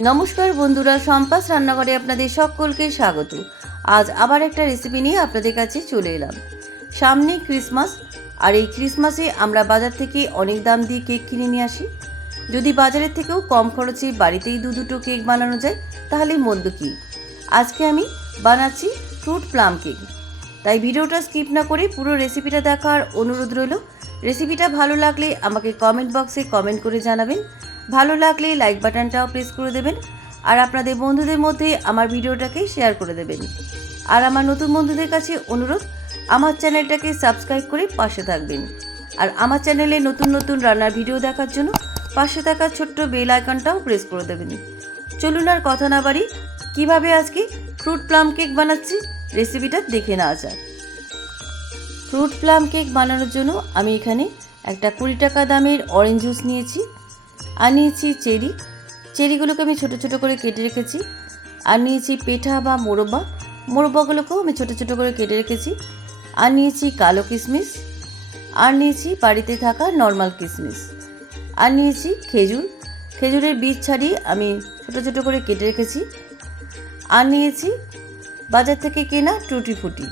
নমস্কার বন্ধুরা সম্পাস রান্নাঘরে আপনাদের সকলকে স্বাগত। আজ আবার একটা রেসিপি নিয়ে আপনাদের কাছে চলে এলাম। সামনে ক্রিসমাস আর এই ক্রিসমাসে আমরা বাজার থেকে অনেক দাম দিয়ে কেক কিনে নিয়ে আসি। যদি বাজারের থেকেও কম খরচে বাড়িতেই দু দুটো কেক বানানো যায়, তাহলে মন্দ কী? আজকে আমি বানাচ্ছি ফ্রুট প্লাম কেক তাই ভিডিওটা স্কিপ না করে পুরো রেসিপিটা দেখার অনুরোধ রইল। রেসিপিটা ভালো লাগলে আমাকে কমেন্ট বক্সে কমেন্ট করে জানাবেন। ভালো লাগলে লাইক বাটনটাও প্রেস করে দেবেন, আর আপনাদের বন্ধুদের মধ্যে আমার ভিডিওটাকে শেয়ার করে দেবেন। আর আমার নতুন বন্ধুদের কাছে অনুরোধ, আমার চ্যানেলটাকে সাবস্ক্রাইব করে পাশে থাকবেন। আর আমার চ্যানেলে নতুন নতুন রান্নার ভিডিও দেখার জন্য পাশে থাকা ছোট্ট বেল আইকনটাও প্রেস করে দেবেন। চলুন আর কথা না বাড়ি, কীভাবে আজকে ফ্রুট প্লাম কেক বানাচ্ছি রেসিপিটা দেখে নেওয়া যাক। ফ্রুট প্লাম কেক বানানোর জন্য আমি এখানে একটা কুড়ি টাকা দামের অরেঞ্জ জুস নিয়েছি। আর নিয়েছি চেরি। চেরিগুলোকে আমি ছোটো ছোটো করে কেটে রেখেছি। আর নিয়েছি পেঠা বা মোরব্বা। মোরব্বাগুলোকেও আমি ছোটো ছোটো করে কেটে রেখেছি। আর নিয়েছি কালো কিশমিশ আর নিয়েছি বাড়িতে থাকা নর্মাল কিশমিশ আর নিয়েছি খেজুর। খেজুরের বীজ ছাড়িয়ে আমি ছোটো ছোটো করে কেটে রেখেছি। আর নিয়েছি বাজার থেকে কেনা টুটি ফুটি।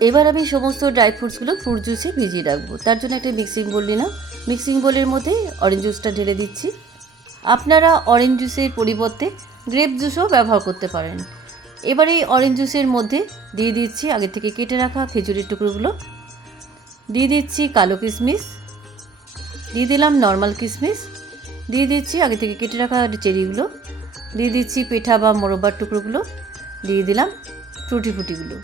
এবার আমি সমস্ত ড্রাই ফ্রুটসগুলো ফ্রুট জুসে ভিজিয়ে রাখব। তার জন্য একটা মিক্সিং বললি নিলাম। মিক্সিং বোলের মধ্যে অরেঞ্জ জুসটা ঢেলে দিচ্ছি। আপনারা অরেঞ্জ জুসের পরিবর্তে গ্রেপ জুসও ব্যবহার করতে পারেন। এবার এই অরেঞ্জ জুসের মধ্যে দিয়ে দিচ্ছি আগে থেকে কেটে রাখা খেজুরের টুকরোগুলো। দিয়ে দিচ্ছি কালো কিশমিশ। দিয়ে দিলাম নর্মাল কিশমিশ। দিয়ে দিচ্ছি আগে থেকে কেটে রাখা চেরিগুলো। দিয়ে দিচ্ছি পেঠা বা মোরব্বার টুকরোগুলো। দিয়ে দিলাম ফ্রুটি ফুটিগুলো।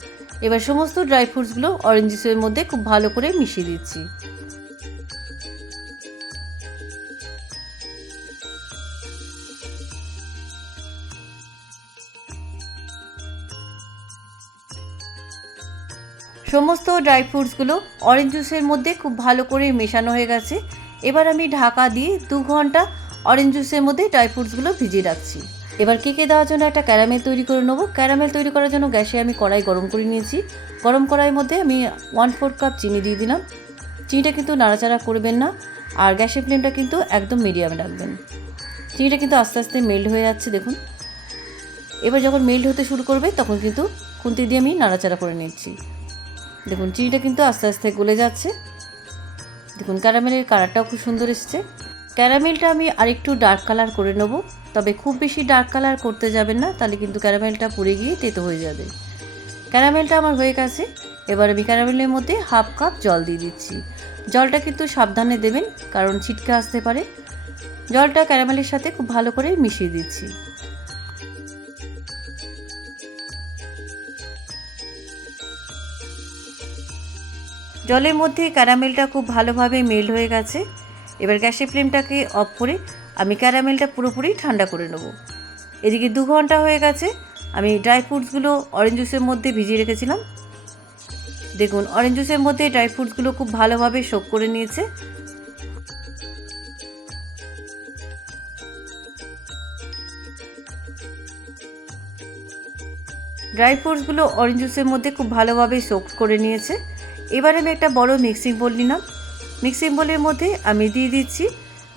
এবার সমস্ত ড্রাই ফ্রুটসগুলো অরেঞ্জ জুসের মধ্যে খুব ভালো করে মিশিয়ে দিচ্ছি। সমস্ত ড্রাই ফ্রুটসগুলো অরেঞ্জ জুসের মধ্যে খুব ভালো করে মেশানো হয়ে গেছে। এবার আমি ঢাকা দিয়ে দু ঘণ্টা অরেঞ্জ জুসের মধ্যে ড্রাই ফ্রুটসগুলো ভিজিয়ে রাখছি। এবার কেকে দেওয়ার জন্য একটা ক্যারামেল তৈরি করে নেব। ক্যারামেল তৈরি করার জন্য গ্যাসে আমি কড়াই গরম করে নিয়েছি। গরম কড়াইয়ের মধ্যে আমি ওয়ান ফোর কাপ চিনি দিয়ে দিলাম। চিনিটা কিন্তু নাড়াচাড়া করবেন না আর গ্যাসের ফ্লেমটা কিন্তু একদম মিডিয়ামে রাখবেন। চিনিটা কিন্তু আস্তে আস্তে মেল্ট হয়ে যাচ্ছে, দেখুন। এবার যখন মেল্ট হতে শুরু করবে, তখন কিন্তু খুন্তি দিয়ে আমি নাড়াচাড়া করে নিচ্ছি। দেখুন, চিনিটা কিন্তু আস্তে আস্তে গলে যাচ্ছে। দেখুন, ক্যারামেলের কালারটাও খুব সুন্দর এসছে। ক্যারামেলটা আমি আরেকটু ডার্ক কালার করে নেব। তবে খুব বেশি ডার্ক কালার করতে যাবেন না, তাহলে কিন্তু ক্যারামেলটা পুড়ে গিয়ে তেতো হয়ে যাবে। ক্যারামেলটা আমার হয়ে গেছে। এবার আমি ক্যারামেলের মধ্যে হাফ কাপ জল দিয়ে দিচ্ছি। জলটা কিন্তু সাবধানে দেবেন, কারণ ছিটকে আসতে পারে। জলটা ক্যারামেলের সাথে খুব ভালো করে মিশিয়ে দিচ্ছি। জলের মধ্যে ক্যারামেলটা খুব ভালোভাবে মেল্ট হয়ে গেছে। এবার গ্যাসের ফ্লেমটাকে অফ করে আমি ক্যারামেলটা পুরোপুরি ঠান্ডা করে নেব। এদিকে দু ঘণ্টা হয়ে গেছে, আমি ড্রাই ফ্রুটসগুলো অরেঞ্জ জুসের মধ্যে ভিজিয়ে রেখেছিলাম। দেখুন অরেঞ্জ জুসের মধ্যে ড্রাই ফ্রুটসগুলো খুব ভালোভাবে শোক করে নিয়েছে। ড্রাই ফ্রুটসগুলো অরেঞ্জ জুসের মধ্যে খুব ভালোভাবে সোক করে নিয়েছে। এবার আমি একটা বড় মিক্সিং বোল নিলাম। মিক্সিং বোলের মধ্যে আমি দিয়ে দিচ্ছি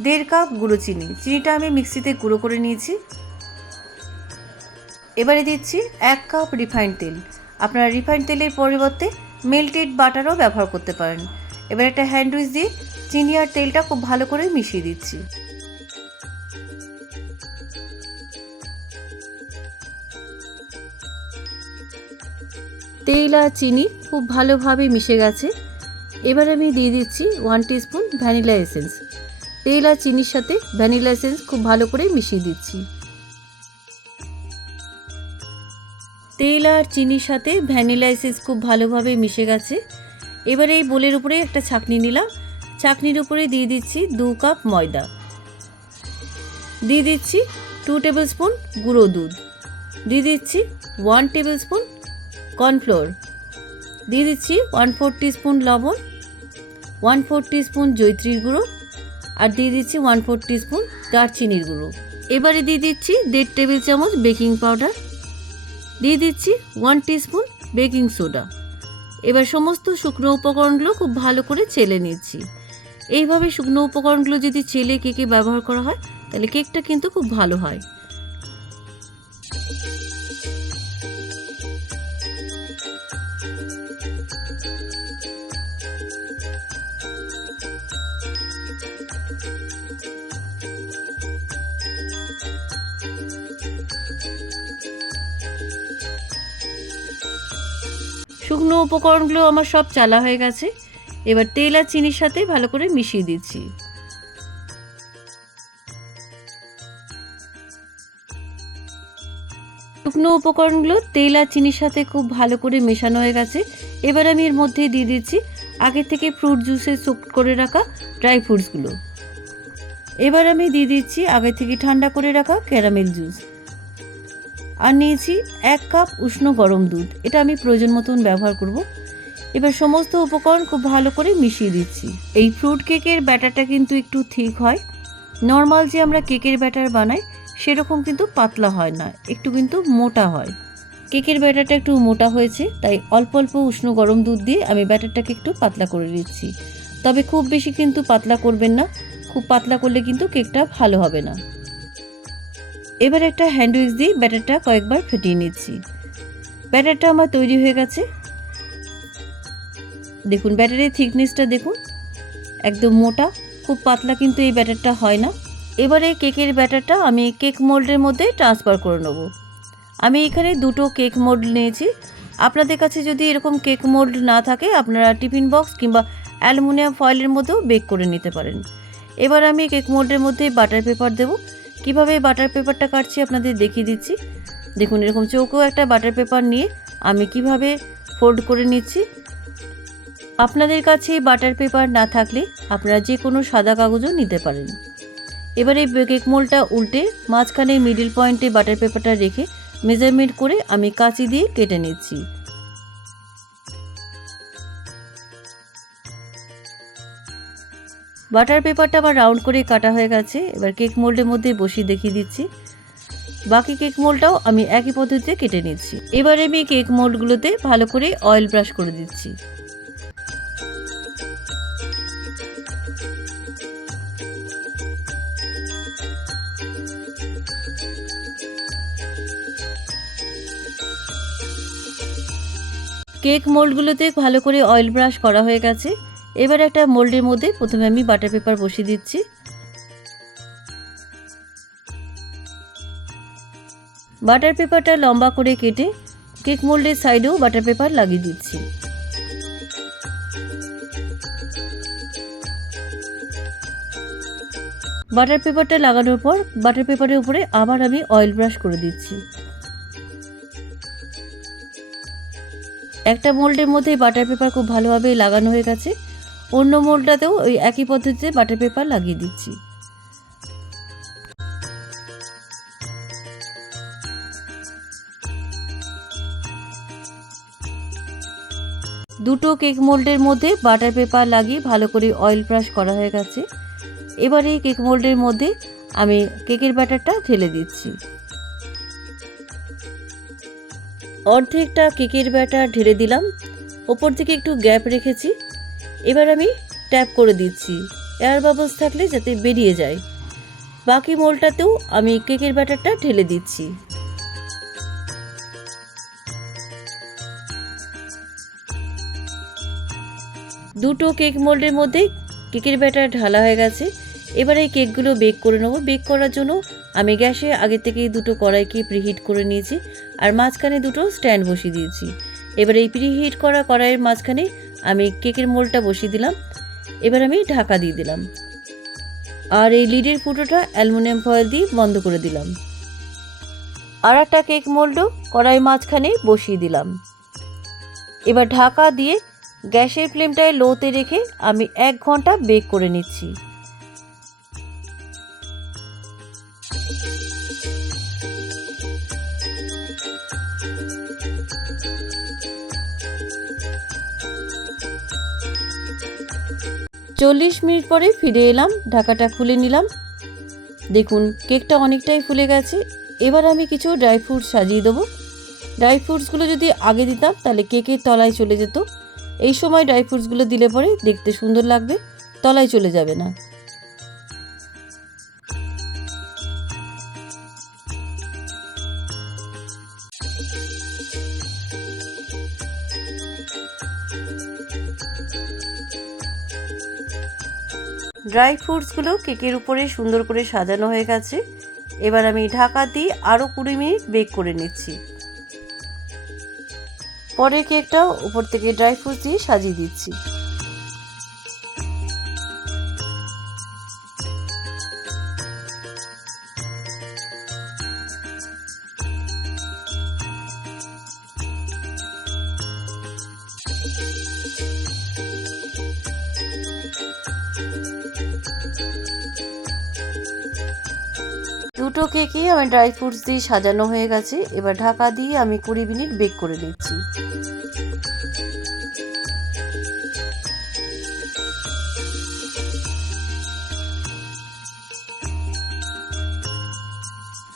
দেড় কাপ গুঁড়ো চিনি। চিনিটা আমি মিক্সিতে গুঁড়ো করে নিয়েছি। এবারে দিচ্ছি এক কাপ রিফাইন্ড তেল। আপনারা রিফাইন্ড তেলের পরিবর্তে মেল্টেড বাটারও ব্যবহার করতে পারেন। এবার একটা হ্যান্ডউইচ দিয়ে চিনি আর তেলটা খুব ভালো করে মিশিয়ে দিচ্ছি। তেল আর চিনি খুব ভালোভাবে মিশে গেছে। এবার আমি দিয়ে দিচ্ছি ওয়ান স্পুন ভ্যানিলা এসেন্স তেল আর চিনির সাথে ভ্যানিলা এসেন্স খুব ভালো করে মিশিয়ে দিচ্ছি। তেল আর চিনির সাথে ভ্যানিলা এসেন্স খুব ভালোভাবে মিশে গেছে। এবার এই বোলের উপরে একটা ছাকনি নিলাম। ছাকনির উপরে দিয়ে দিচ্ছি দু কাপ ময়দা। দিয়ে দিচ্ছি টু টেবিল স্পুন গুঁড়ো দুধ। দিয়ে দিচ্ছি ওয়ান টেবিল স্পুন কর্নফ্লোর। দিয়ে দিচ্ছি ওয়ান ফোর স্পুন লবণ ওয়ান ফোর স্পুন জৈত্রীর গুঁড়ো, আর দিয়ে দিচ্ছি ওয়ান ফোর স্পুন দারচিনির গুঁড়ো। এবারে দিয়ে দিচ্ছি দেড় টেবিল চামচ বেকিং পাউডার দিয়ে দিচ্ছি ওয়ান স্পুন বেকিং সোডা এবার সমস্ত শুকনো উপকরণগুলো খুব ভালো করে চেলে নিচ্ছি। এইভাবে শুকনো উপকরণগুলো যদি চেলে কেকে ব্যবহার করা হয়, তাহলে কেকটা কিন্তু খুব ভালো হয়। শুকনো উপকরণগুলো আমার সব চালা হয়ে গেছে। এবার তেল আর চিনির সাথে ভালো করে মিশিয়ে দিচ্ছি। শুকনো উপকরণগুলো তেল আর চিনির সাথে খুব ভালো করে মেশানো হয়ে গেছে। এবার আমি এর মধ্যে দিয়ে দিচ্ছি আগে থেকে ফ্রুট জুসে সোক করে রাখা ড্রাই ফ্রুটসগুলো এবার আমি দিয়ে দিচ্ছি আগে থেকে ঠান্ডা করে রাখা ক্যারামেল জুস আর নিয়েছি এক কাপ উষ্ণ গরম দুধ। এটা আমি প্রয়োজন মতন ব্যবহার করব। এবার সমস্ত উপকরণ খুব ভালো করে মিশিয়ে দিচ্ছি। এই ফ্রুট কেকের ব্যাটারটা কিন্তু একটু ঠিক হয়। নর্মাল যে আমরা কেকের ব্যাটার বানাই, সেরকম কিন্তু পাতলা হয় না, একটু কিন্তু মোটা হয়। কেকের ব্যাটারটা একটু মোটা হয়েছে, তাই অল্প অল্প উষ্ণ গরম দুধ দিয়ে আমি ব্যাটারটাকে একটু পাতলা করে দিচ্ছি তবে খুব বেশি কিন্তু পাতলা করবেন না, খুব পাতলা করলে কিন্তু কেকটা ভালো হবে না। এবার একটা হ্যান্ড উইক্স দিয়ে ব্যাটারটা কয়েকবার ফেটিয়ে নিচ্ছি। ব্যাটারটা আমার তৈরি হয়ে গেছে। দেখুন, ব্যাটারের থিকনেসটা দেখুন। একদম মোটা, খুব পাতলা কিন্তু এই ব্যাটারটা হয় না। এবারে কেকের ব্যাটারটা আমি কেক মোল্ডের মধ্যে ট্রান্সফার করে নেব। আমি এখানে দুটো কেক মোল্ড নিয়েছি। আপনাদের কাছে যদি এরকম কেক মোল্ড না থাকে, আপনারা টিফিন বক্স কিংবা অ্যালুমিনিয়াম ফয়েলের মধ্যেও বেক করে নিতে পারেন। এবার আমি কেক মোল্ডের মধ্যে বাটার পেপার দেবো। কীভাবে বাটার পেপারটা কাটছি আপনাদের দেখিয়ে দিচ্ছি। দেখুন, এরকম চৌকো একটা বাটার পেপার নিয়ে আমি কীভাবে ফোল্ড করে নিচ্ছি। আপনাদের কাছে বাটার পেপার না থাকলে আপনারা যে কোনো সাদা কাগজও নিতে পারেন। এবারে কেক মোলটা উল্টে মাঝখানে মিডিল পয়েন্টে বাটার পেপারটা রেখে মেজারমেন্ট করে আমি কাঁচি দিয়ে কেটে নিচ্ছি। বাটার পেপারটা আবার রাউন্ড করে কাটা হয়ে গেছে। এবার কেক মোল্ডের মধ্যে বসিয়ে দেখিয়ে দিচ্ছি। বাকি কেক মোল্ডটাও আমি একই পদ্ধতিতে কেটে নিচ্ছি। এবারে আমি কেক মোল্ডগুলোতে ভালো করে অয়েল ব্রাশ করে দিচ্ছি। কেক মোল্ডগুলোতে ভালো করে অয়েল ব্রাশ করা হয়ে গেছে। এবার একটা মোল্ডের মধ্যে প্রথমে আমি বাটার পেপার বসিয়ে দিচ্ছি। বাটার পেপারটা লম্বা করে কেটে কেক মোল্ডের সাইডেও বাটার পেপার লাগিয়ে দিচ্ছি। বাটার পেপারটা লাগানোর পর বাটার পেপারের উপরে আবার আমি অয়েল ব্রাশ করে দিচ্ছি। একটা মোল্ডের মধ্যে বাটার পেপার খুব ভালোভাবে লাগানো হয়ে গেছে। অন্য মোল্ডটাতেও ওই একই পদ্ধতিতে বাটার পেপার লাগিয়ে দিচ্ছি। দুটো কেক মোল্ডের মধ্যে বাটার পেপার লাগিয়ে ভালো করে অয়েল ব্রাশ করা হয়ে গেছে। এবারে কেক মোল্ডের মধ্যে আমি কেকের ব্যাটারটা ঢেলে দিচ্ছি। অর্ধেকটা কেকের ব্যাটার ঢেলে দিলাম। ওপর থেকে একটু গ্যাপ রেখেছি। এবার আমি ট্যাপ করে দিচ্ছি। এয়ার বাবলস থাকলে যাতে বেরিয়ে যায়। বাকি মোলটাতেও আমি কেকের ব্যাটারটা ঢেলে দিচ্ছি। দুটো কেক মোল্ডের মধ্যে কেকের ব্যাটার ঢালা হয়ে গেছে। এবার এই কেকগুলো বেক করে নেব। বেক করার জন্য আমি গ্যাসে আগে থেকেই দুটো কড়াইকে প্রিহিট করে নিয়েছি। আর মাঝখানে দুটো স্ট্যান্ড বসিয়ে দিয়েছি। এবার এই প্রিহিট করা কড়াইয়ের মাঝখানে আমি কেকের মোলটা বসিয়ে দিলাম। এবার আমি ঢাকা দিয়ে দিলাম। আর এই লিডের ফুটোটা অ্যালুমিনিয়াম ফয়েল দিয়ে বন্ধ করে দিলাম। আর একটা কেক মোল্ডও কড়াই মাঝখানে বসিয়ে দিলাম। এবার ঢাকা দিয়ে গ্যাসের ফ্লেমটায় লোতে রেখে আমি এক ঘণ্টা বেক করে নিচ্ছি। চল্লিশ মিনিট পরে ফিরে এলাম, ঢাকাটা খুলে নিলাম। দেখুন, কেকটা অনেকটাই ফুলে গেছে। এবার আমি কিছু ড্রাই ফ্রুটস সাজিয়ে দেবো। ড্রাই ফ্রুটসগুলো যদি আগে দিতাম, তাহলে কেকের তলায় চলে যেত। এই সময় ড্রাই ফ্রুটসগুলো দিলে পরে দেখতে সুন্দর লাগবে, তলায় চলে যাবে না। ড্রাই ফ্রুটসগুলো কেকের উপরে সুন্দর করে সাজানো হয়ে গেছে। এবার আমি ঢাকা দিয়ে আরও কুড়ি মিনিট বেক করে নিচ্ছি। পরে কেকটা উপর থেকে ড্রাই ফ্রুটস দিয়ে সাজিয়ে দিচ্ছি। দুটো কেকই আমার ড্রাই ফ্রুটস দিয়ে সাজানো হয়ে গেছে। এবার ঢাকা দিয়ে আমি কুড়ি মিনিট বেক করে নিচ্ছি।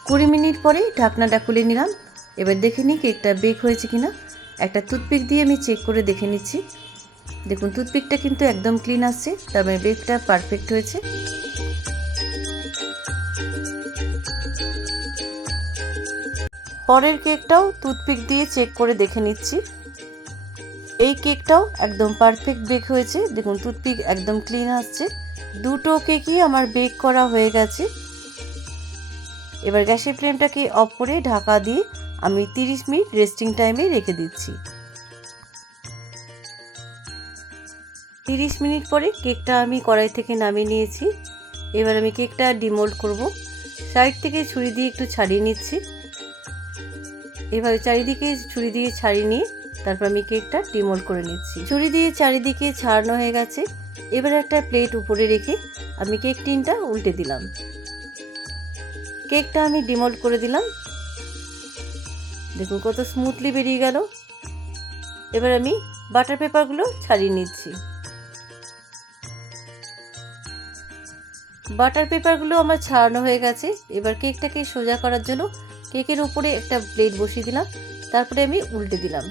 কুড়ি মিনিট পরে ঢাকনাটা খুলে নিলাম। এবার দেখে নিই কেকটা বেক হয়েছে কিনা। একটা টুথপিক দিয়ে আমি চেক করে দেখে নিচ্ছি। দেখুন, টুথপিকটা কিন্তু একদম ক্লিন আসছে মানে বেকটা পারফেক্ট হয়েছে। পরের কেকটাও টুথপিক দিয়ে চেক করে দেখে নিচ্ছি। এই কেকটাও একদম পারফেক্ট বেক হয়েছে। দেখুন টুথপিক একদম ক্লিন আসছে। দুটো কেকই আমার বেক করা হয়ে গেছে। এবার গ্যাসের ফ্লেমটাকে অফ করে ঢাকা দিয়ে আমি 30 মিনিট রেস্টিং টাইমে রেখে দিচ্ছি। 30 মিনিট পরে কেকটা আমি কড়াই থেকে নামিয়ে নিয়েছি। এবার আমি কেকটা ডিমোল্ড করব। সাইড থেকে ছুরি দিয়ে একটু ছাড়িয়ে নিচ্ছি। এভাবে চারিদিকে ছুরি দিয়ে ছাড়িয়ে নিয়ে তারপর আমি কেকটা ডিমোল্ড করে নিচ্ছি। ছুরি দিয়ে চারিদিকে ছাড়ানো হয়ে গেছে। এবার একটা প্লেট উপরে রেখে আমি কেক টিনটা উল্টে দিলাম। কেকটা আমি ডিমোল্ড করে দিলাম। দেখুন কত স্মুথলি বেরিয়ে গেল। এবার আমি বাটার পেপারগুলো ছাড়িয়ে নিচ্ছি। বাটার পেপারগুলো আমার ছাড়ানো হয়ে গেছে। এবার কেকটাকে সোজা করার জন্য কেকের উপরে একটা প্লেট বসিয়ে দিলাম, তারপরে আমি উল্টে দিলাম।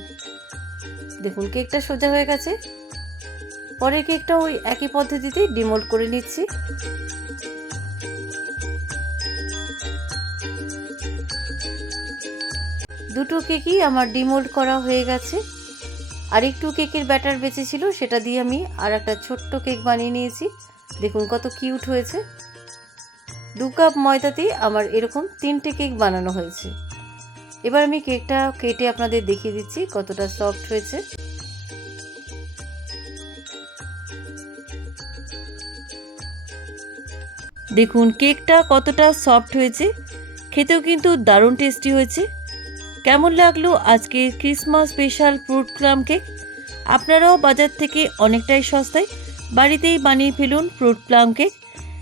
দেখুন, কেকটা সোজা হয়ে গেছে। পরের কেকটা ওই একই পদ্ধতিতে ডিমোল্ড করে নিচ্ছি। দুটো কেকই আমার ডিমোল্ড করা হয়ে গেছে। আর একটু কেকের ব্যাটার বেঁচে ছিল সেটা দিয়ে আমি আর একটা ছোট্ট কেক বানিয়ে নিয়েছি। দেখুন, কত কিউট হয়েছে। দু কাপ ময়দাতেই আমার এরকম তিনটে কেক বানানো হয়েছে। এবার আমি কেকটা কেটে আপনাদের দেখিয়ে দিচ্ছি কতটা সফট হয়েছে। দেখুন, কেকটা কতটা সফট হয়েছে। খেতেও কিন্তু দারুণ টেস্টি হয়েছে। কেমন লাগল আজকে Christmas special fruit plum cake? আপনারাও বাজার থেকে অনেকটাই সস্তায় বাড়িতেই বানিয়ে ফেলুন ফ্রুট প্লাম কেক।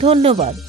ধন্যবাদ।